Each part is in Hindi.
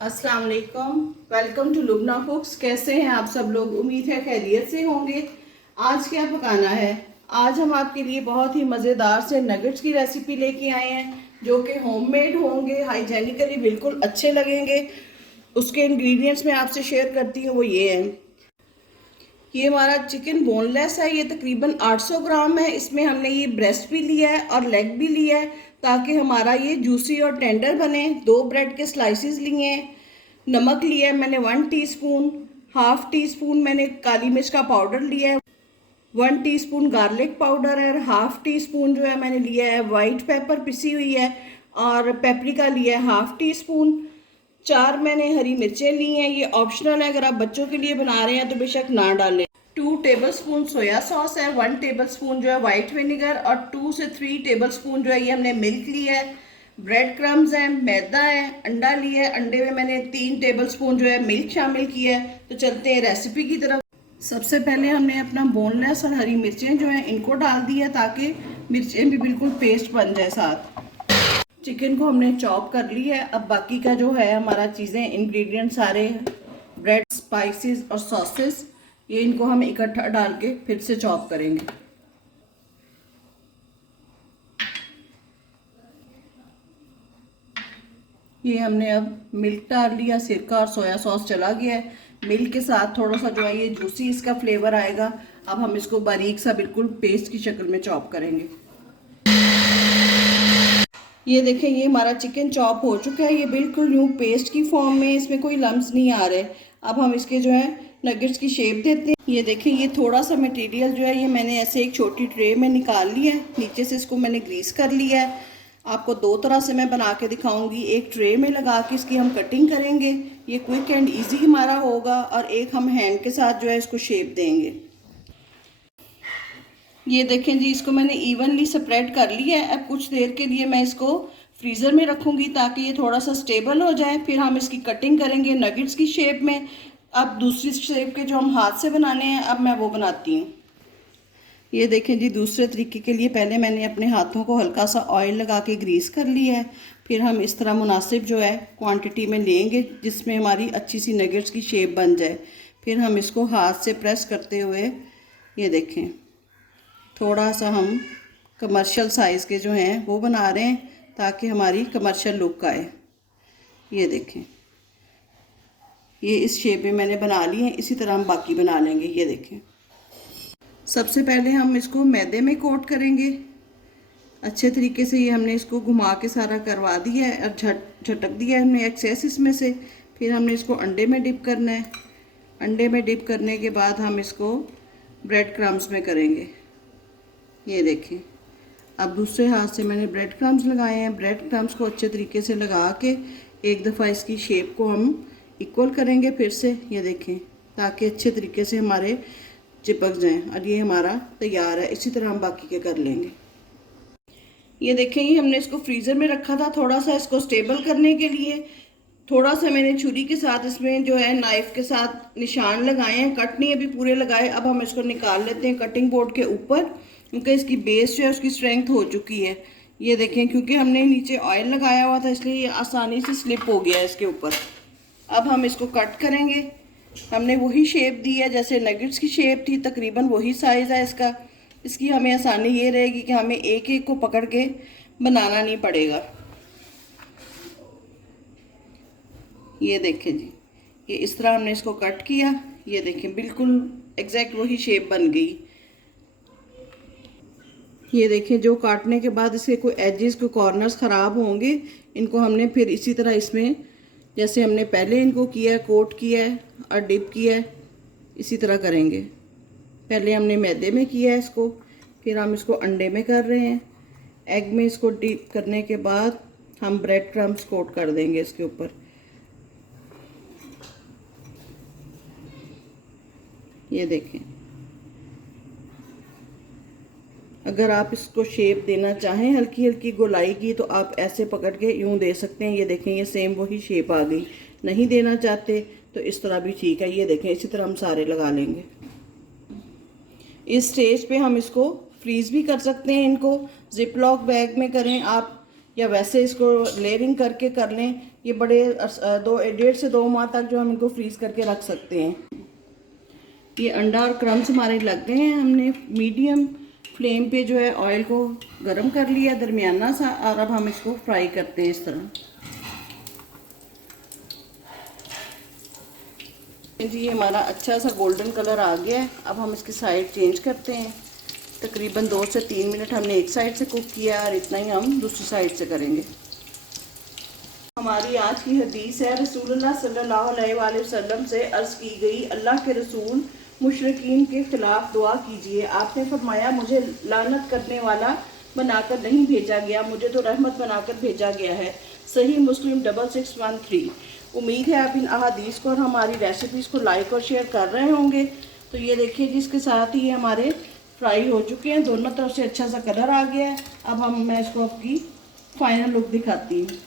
अस्सलाम वालेकुम। Welcome to Lubna cooks. कैसे हैं आप सब लोग? उम्मीद है खैरियत से होंगे। आज क्या पकाना है? आज हम आपके लिए बहुत ही मज़ेदार से नगेट्स की रेसिपी लेके आए हैं जो कि होममेड होंगे, हाइजेनिकली बिल्कुल अच्छे लगेंगे। उसके इंग्रेडिएंट्स मैं आपसे शेयर करती हूँ, वो ये हैं। ये हमारा चिकन बोनलेस है, ये तकरीबन 800 ग्राम है। इसमें हमने ये ब्रेस्ट भी लिया है और लेग भी लिया है ताकि हमारा ये जूसी और टेंडर बने। 2 ब्रेड के स्लाइसेस लिए हैं। नमक लिया है मैंने 1 टीस्पून। हाफ टी स्पून मैंने काली मिर्च का पाउडर लिया है। 1 टीस्पून गार्लिक पाउडर है और हाफ टी स्पून जो है मैंने लिया है वाइट पेपर पिसी हुई है। और पेपरिका लिया है हाफ टी स्पून। 4 मैंने हरी मिर्चें ली हैं। ये ऑप्शनल है, अगर आप बच्चों के लिए बना रहे हैं तो बेशक ना डालें। 2 टेबलस्पून सोया सॉस है, 1 टेबलस्पून जो है वाइट विनेगर और 2 से 3 टेबलस्पून जो है ये हमने मिल्क लिया है। ब्रेड क्रम्स हैं, मैदा है, अंडा लिया है। अंडे में मैंने 3 टेबलस्पून जो है मिल्क शामिल किया है। तो चलते हैं रेसिपी की तरफ। सबसे पहले हमने अपना बोनलेस और हरी मिर्चें जो हैं इनको डाल दिया ताकि मिर्चें भी बिल्कुल पेस्ट बन जाए। साथ चिकन को हमने चॉप कर लिया है। अब बाकी का जो है हमारा चीज़ें, इंग्रेडिएंट सारे, ब्रेड, स्पाइसेस और सॉसेस, ये इनको हम इकट्ठा डाल के फिर से चॉप करेंगे। ये हमने अब मिल्क डाल लिया, सिरका और सोया सॉस चला गया है। मिल्क के साथ थोड़ा सा जो है ये जूसी इसका फ्लेवर आएगा। अब हम इसको बारीक सा बिल्कुल पेस्ट की शक्ल में चॉप करेंगे। ये देखें, ये हमारा चिकन चॉप हो चुका है। ये बिल्कुल यूँ पेस्ट की फॉर्म में, इसमें कोई लम्स नहीं आ रहे। अब हम इसके जो है नगेट्स की शेप देते हैं। ये देखें, ये थोड़ा सा मटेरियल जो है ये मैंने ऐसे एक छोटी ट्रे में निकाल लिया है। नीचे से इसको मैंने ग्रीस कर लिया है। आपको 2 तरह से मैं बना के दिखाऊंगी। एक ट्रे में लगा के इसकी हम कटिंग करेंगे, ये क्विक एंड ईजी हमारा होगा, और एक हम हैंड के साथ जो है इसको शेप देंगे। ये देखें जी, इसको मैंने इवनली स्प्रेड कर लिया है। अब कुछ देर के लिए मैं इसको फ्रीज़र में रखूँगी ताकि ये थोड़ा सा स्टेबल हो जाए। फिर हम इसकी कटिंग करेंगे नगेट्स की शेप में। अब दूसरी शेप के जो हम हाथ से बनाने हैं, अब मैं वो बनाती हूँ। ये देखें जी, दूसरे तरीके के लिए पहले मैंने अपने हाथों को हल्का सा ऑयल लगा के ग्रीस कर लिया है। फिर हम इस तरह मुनासिब जो है क्वांटिटी में लेंगे जिसमें हमारी अच्छी सी नगेट्स की शेप बन जाए। फिर हम इसको हाथ से प्रेस करते हुए, ये देखें, थोड़ा सा हम कमर्शियल साइज़ के जो हैं वो बना रहे हैं ताकि हमारी कमर्शियल लुक आए। ये देखें, ये इस शेप में मैंने बना ली है। इसी तरह हम बाकी बना लेंगे। ये देखें, सबसे पहले हम इसको मैदे में कोट करेंगे अच्छे तरीके से। ये हमने इसको घुमा के सारा करवा दिया है और झटक दिया है हमने एक्सेस इसमें से। फिर हमने इसको अंडे में डिप करना है। अंडे में डिप करने के बाद हम इसको ब्रेड क्रम्स में करेंगे। ये देखें, अब दूसरे हाथ से मैंने ब्रेड क्रम्स लगाए हैं। ब्रेड क्रम्स को अच्छे तरीके से लगा के एक दफ़ा इसकी शेप को हम इक्वल करेंगे फिर से। ये देखें, ताकि अच्छे तरीके से हमारे चिपक जाएं। और ये हमारा तैयार है। इसी तरह हम बाकी के कर लेंगे। ये देखें, ये हमने इसको फ्रीज़र में रखा था थोड़ा सा इसको स्टेबल करने के लिए। थोड़ा सा मैंने छुरी के साथ इसमें जो है नाइफ़ के साथ निशान लगाए हैं, कट नहीं अभी पूरे लगाए। अब हम इसको निकाल लेते हैं कटिंग बोर्ड के ऊपर, क्योंकि इसकी बेस जो है उसकी स्ट्रेंथ हो चुकी है। ये देखें, क्योंकि हमने नीचे ऑयल लगाया हुआ था इसलिए ये आसानी से स्लिप हो गया है इसके ऊपर। अब हम इसको कट करेंगे। हमने वही शेप दी है जैसे नगेट्स की शेप थी, तकरीबन वही साइज़ है इसका। इसकी हमें आसानी ये रहेगी कि हमें एक एक को पकड़ के बनाना नहीं पड़ेगा। ये देखें जी, ये इस तरह हमने इसको कट किया। ये देखें, बिल्कुल एग्जैक्ट वही शेप बन गई। ये देखें, जो काटने के बाद इसके कोई एजेस, कोई कॉर्नर्स ख़राब होंगे, इनको हमने फिर इसी तरह इसमें जैसे हमने पहले इनको किया है, कोट किया है और डिप किया है, इसी तरह करेंगे। पहले हमने मैदे में किया है इसको, फिर हम इसको अंडे में कर रहे हैं। एग में इसको डिप करने के बाद हम ब्रेड क्रम्स कोट कर देंगे इसके ऊपर। ये देखें, अगर आप इसको शेप देना चाहें हल्की हल्की गोलाई की तो आप ऐसे पकड़ के यूँ दे सकते हैं। ये देखें, ये सेम वही शेप आ गई। नहीं देना चाहते तो इस तरह भी ठीक है। ये देखें, इसी तरह हम सारे लगा लेंगे। इस स्टेज पे हम इसको फ्रीज़ भी कर सकते हैं। इनको जिप लॉक बैग में करें आप, या वैसे इसको लेयरिंग करके कर लें। ये बड़े 1.5 से 2 माह तक जो हम इनको फ्रीज़ करके रख सकते हैं। ये अंडा और क्रम्स हमारे लग गए हैं। हमने मीडियम फ्लेम पे जो है ऑयल को गरम कर लिया दरमियाना सा, और अब हम इसको फ्राई करते हैं इस तरह। जी हमारा अच्छा सा गोल्डन कलर आ गया है। अब हम इसकी साइड चेंज करते हैं। तकरीबन 2 से 3 मिनट हमने एक साइड से कुक किया और इतना ही हम दूसरी साइड से करेंगे। हमारी आज की हदीस है, रसूलुल्लाह सल्लल्लाहु अलैहि वसल्लम से अर्ज़ की गई, अल्लाह के रसूल मुशरिकीन के खिलाफ दुआ कीजिए। आपने फरमाया, मुझे लानत करने वाला बनाकर नहीं भेजा गया, मुझे तो रहमत बनाकर भेजा गया है। सही मुस्लिम 6613। उम्मीद है आप इन अहादीस को और हमारी रेसिपीज़ को लाइक और शेयर कर रहे होंगे। तो ये देखिए, जिसके साथ ही हमारे फ्राई हो चुके हैं, दोनों तरफ से अच्छा सा कलर आ गया है। अब मैं इसको आपकी फाइनल लुक दिखाती हूँ।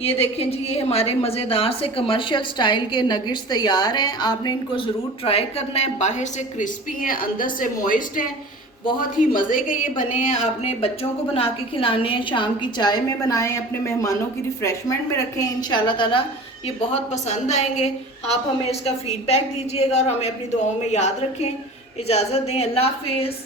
ये देखें जी, ये हमारे मज़ेदार से कमर्शियल स्टाइल के नगेट्स तैयार हैं। आपने इनको ज़रूर ट्राई करना है। बाहर से क्रिस्पी हैं, अंदर से मॉइस्ट हैं, बहुत ही मज़े के ये बने हैं। आपने बच्चों को बना के खिलाने हैं, शाम की चाय में बनाएं, अपने मेहमानों की रिफ़्रेशमेंट में रखें। इंशाल्लाह ताला ये बहुत पसंद आएंगे। आप हमें इसका फ़ीडबैक दीजिएगा और हमें अपनी दुआओं में याद रखें। इजाज़त दें, अल्लाह हाफिज़।